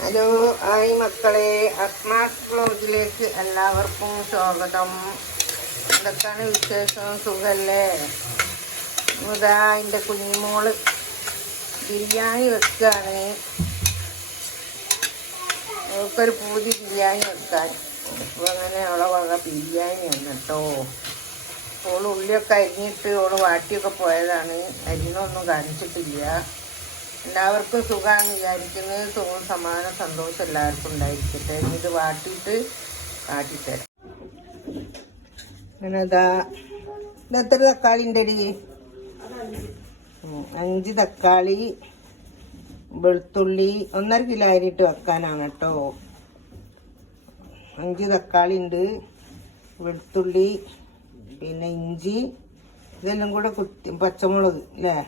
Hello hi മക്കളെ, അസ്മാസ് ബ്ലോഗിലേക്ക് എല്ലാവർക്കും സ്വാഗതം. എന്തൊക്കെയാണ് വിശേഷം? സുഖല്ലേ? ഇതാ എൻ്റെ കുഞ്ഞുമോള് ബിരിയാണി വെക്കുകയാണ്. അവൾക്കൊരു പൂതി ബിരിയാണി വെക്കാൻ. അപ്പോൾ അങ്ങനെ അവളെ വക ബിരിയാണിയാണ് കേട്ടോ. ഓള് ഉള്ളിയൊക്കെ അരിഞ്ഞിട്ട് ഓള് വാട്ടിയൊക്കെ പോയതാണ്. അരിഞ്ഞൊന്നും കാണിച്ചിട്ടില്ല. എല്ലാവർക്കും സുഖമാണെന്ന് വിചാരിക്കുന്നത്. സുഖം, സമാധാനം, സന്തോഷം എല്ലാവർക്കും ഉണ്ടായിരിക്കട്ടെ. ഇത് വാട്ടിയിട്ട് കാട്ടിത്തരാം. അങ്ങനെ ഇതെത്ര തക്കാളി ഉണ്ടടി? 5 തക്കാളി, വെളുത്തുള്ളി 1.5 കിലോ അരിയിട്ട് വെക്കാനാണ് കേട്ടോ. 5 തക്കാളി ഉണ്ട്, വെളുത്തുള്ളി, പിന്നെ ഇഞ്ചി, ഇതെല്ലാം കൂടെ കുത്തി, പച്ചമുളക് അല്ലേ,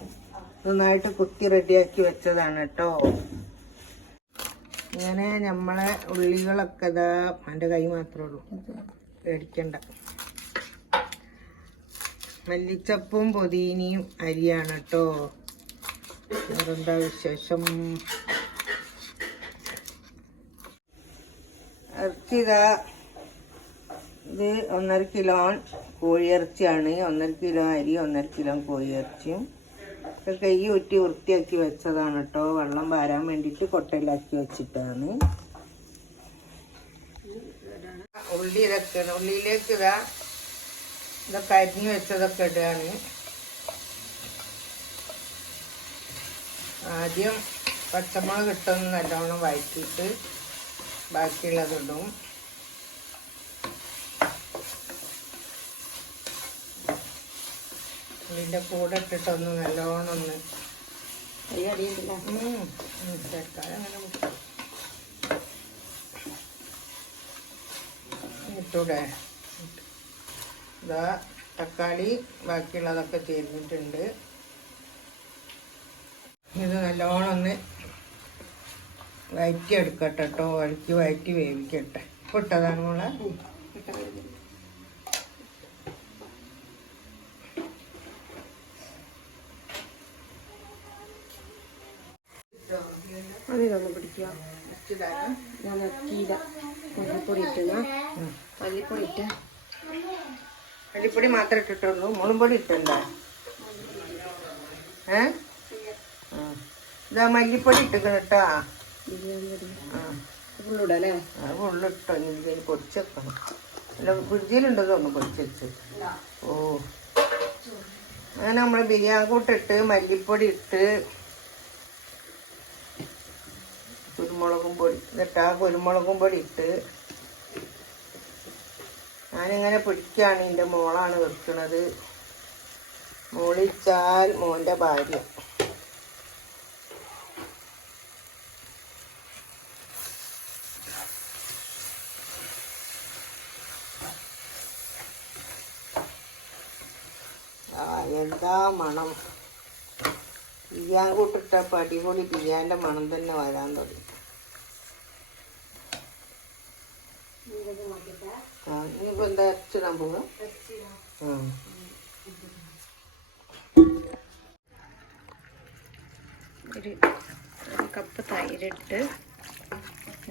നന്നായിട്ട് കുത്തി റെഡിയാക്കി വെച്ചതാണ് കേട്ടോ. ഇങ്ങനെ നമ്മളെ ഉള്ളികളൊക്കെ ഇതാ, എൻ്റെ കൈ മാത്രമേ ഉള്ളൂ, പേടിക്കണ്ട. മല്ലിച്ചപ്പും പുതിനയും അരിയാണ് കേട്ടോ. വേറെന്താ വിശേഷം? ഇറച്ചി ഇതാ, ഇത് 1.5 കിലോ കോഴിയിറച്ചിയാണ്. 1.5 കിലോ അരി, 1.5 കിലോ കോഴിയിറച്ചിയും കൈ ഊറ്റി വൃത്തിയാക്കി വെച്ചതാണ് കേട്ടോ. വെള്ളം പാരാൻ വേണ്ടിയിട്ട് കൊട്ടയിലാക്കി വെച്ചിട്ടാണ്. ഉള്ളി ഇതൊക്കെയാണ്. ഉള്ളിയിലേക്ക് ഇതൊക്കെ അരിഞ്ഞ് വെച്ചതൊക്കെ ഇടുകയാണ്. ആദ്യം പച്ചമുളക് ഇട്ടൊന്ന് നല്ലോണം വഴറ്റിയിട്ട് ബാക്കിയുള്ളത് ഇടും. ഇതിൻ്റെ കൂടെ ഇട്ടിട്ടൊന്ന് നല്ലോണം ഒന്ന് ചേർക്കാതെ അങ്ങനെ ഇട്ടൂടെ. ഇതാ തക്കാളി ബാക്കിയുള്ളതൊക്കെ ചേർന്നിട്ടുണ്ട്. ഇത് നല്ലോണം ഒന്ന് വഴറ്റിയെടുക്കട്ടെ കേട്ടോ. വഴറ്റി വേവിക്കട്ടെ. ഇട്ടതാണ് മോളെ. അതിലൊന്ന് പിടിക്കുക. ഞാൻ കീര മല്ലിപ്പൊടി ഇട്ടുന്ന മല്ലിപ്പൊടി ഇട്ട്, മല്ലിപ്പൊടി മാത്രമേ ഇട്ടിട്ടുള്ളൂ, മുളകും പൊടി ഇട്ടണ്ട. ഇതാ മല്ലിപ്പൊടി ഇട്ടിക്കണം കേട്ടോ. ഫുള്ളിടല്ലേ? ഫുള്ളിട്ടോ. ഇനി പൊടിച്ചെക്കണം. അല്ല, ഫ്രിഡ്ജിലുണ്ടോ ഒന്ന് പൊടിച്ച്. ഓ, അങ്ങനെ നമ്മൾ ബിരിയാണി കൂട്ടിട്ട് മല്ലിപ്പൊടി ഇട്ട് കുരുമുളകും പൊടി എന്നിട്ട് കുരുമുളകും പൊടി ഇട്ട് ഞാനിങ്ങനെ പിടിക്കുകയാണ്. എൻ്റെ മോളാണ് വെക്കണത്. മോളിച്ചാൽ മോൻ്റെ ഭാര്യ. എന്താ മണം! ബിരിയാണി കൂട്ടിട്ടപ്പോൾ അടിപൊളി ബിരിയാണിൻ്റെ മണം തന്നെ വരാൻ തുടങ്ങി. ഇനിയിപ്പോൾ എന്താ ഇറച്ചിടാൻ പോവുക? ഒരു കപ്പ് തൈരിട്ട്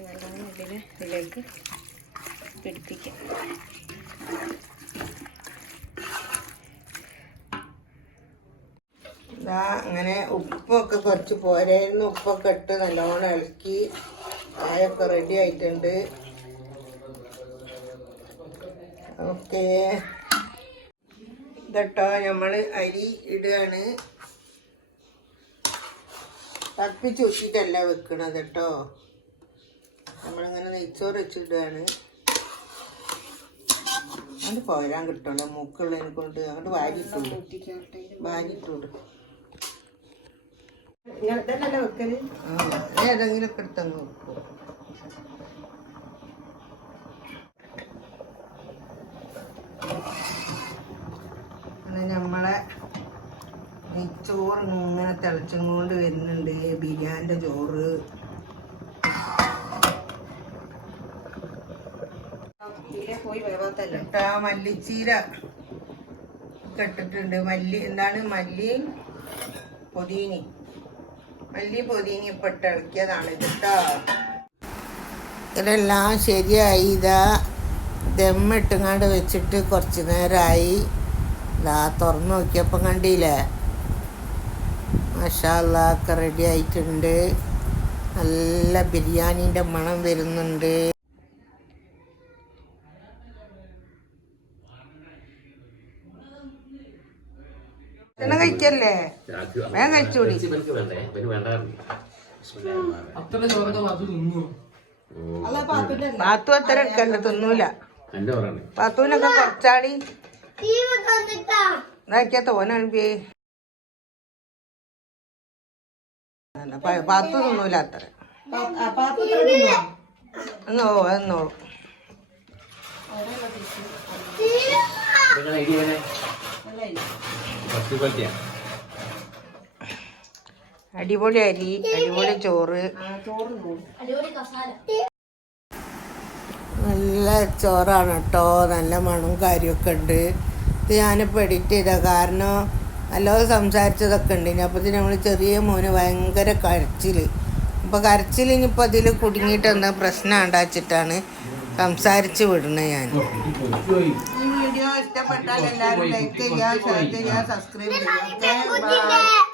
നല്ലോണം ഇതിലേക്ക് പിടിപ്പിക്കാം. അങ്ങനെ ഉപ്പൊക്കെ കുറച്ച് പോരായിരുന്നു. ഉപ്പൊക്കെ ഇട്ട് നല്ലോണം ഇളക്കി ചായയൊക്കെ റെഡി ആയിട്ടുണ്ട്. ഓക്കെ, ഇതട്ടോ നമ്മൾ അരി ഇടുകയാണ്. തപ്പിച്ച് വെച്ചിട്ടല്ല വെക്കണത് കേട്ടോ. നമ്മളിങ്ങനെ നെയ്ച്ചോറ് വെച്ചിടുകയാണ്. അങ്ങോട്ട് പോരാൻ കിട്ടുമല്ലോ, മൂക്കുള്ളതിനെ കൊണ്ട് അങ്ങോട്ട് വാരിയിട്ടുണ്ട്. ഇതല്ലേ വെക്കല്? ഏതെങ്കിലുമൊക്കെ എടുത്തങ്ങ് വെക്കും. നമ്മളെ നെയ്ച്ചോറ് ഇങ്ങനെ തിളച്ചും കൊണ്ട് വരുന്നുണ്ട്. ബിരിയാണിൻ്റെ ചോറ് ഇട്ടാ മല്ലിച്ചീര ഒക്കെ ഇട്ടിട്ടുണ്ട്. മല്ലിയും പുതിനി ഇപ്പം ഇട്ട് ഇളക്കിയതാണ് ഇത് കേട്ടോ. ഇതെല്ലാം ശരിയായി. ഇതാ ദമ്മിട്ടുങ്ങാണ്ട് വെച്ചിട്ട് കുറച്ച് നേരമായി. ഇതാ തുറന്ന് നോക്കിയപ്പം കണ്ടില്ലേ, മാഷാ അല്ലാ ഒക്കെ റെഡി ആയിട്ടുണ്ട്. നല്ല ബിരിയാണീൻ്റെ മണം വരുന്നുണ്ട്. കഴിക്കല്ലേ, വേഗം കഴിച്ചൂടി. പാത്തു അത്ര എടുക്കല്ല, തിന്നൂല. പാത്തുവിനൊക്കെ കുറച്ചാടി ഇതാക്കിയ തോനണിപ്പേ. പാത്തു തിന്നൂല അത്ര. എന്നോളൂ അടിപൊളി അരി, അടിപൊളി ചോറ്, നല്ല ചോറാണ് കേട്ടോ. നല്ല മണവും കാര്യമൊക്കെ ഉണ്ട്. ഇത് ഞാനിപ്പോൾ എഡിറ്റ് ചെയ്ത കാരണം നല്ലോണം സംസാരിച്ചതൊക്കെ ഉണ്ട്. ഇനി അപ്പോൾ നമ്മൾ ചെറിയ മോന് ഭയങ്കര കരച്ചിൽ. അപ്പോൾ കരച്ചിൽ ഇനിയിപ്പോൾ അതിൽ കുടുങ്ങിയിട്ട് എന്താ പ്രശ്നം ഉണ്ടാച്ചിട്ടാണ് സംസാരിച്ച് വിടണേ ഞാൻ. ഈ വീഡിയോ ഇഷ്ടപ്പെട്ടാൽ എല്ലാവരും ലൈക്ക് ചെയ്യുക, ഷെയർ ചെയ്യുക, സബ്സ്ക്രൈബ് ചെയ്യുക.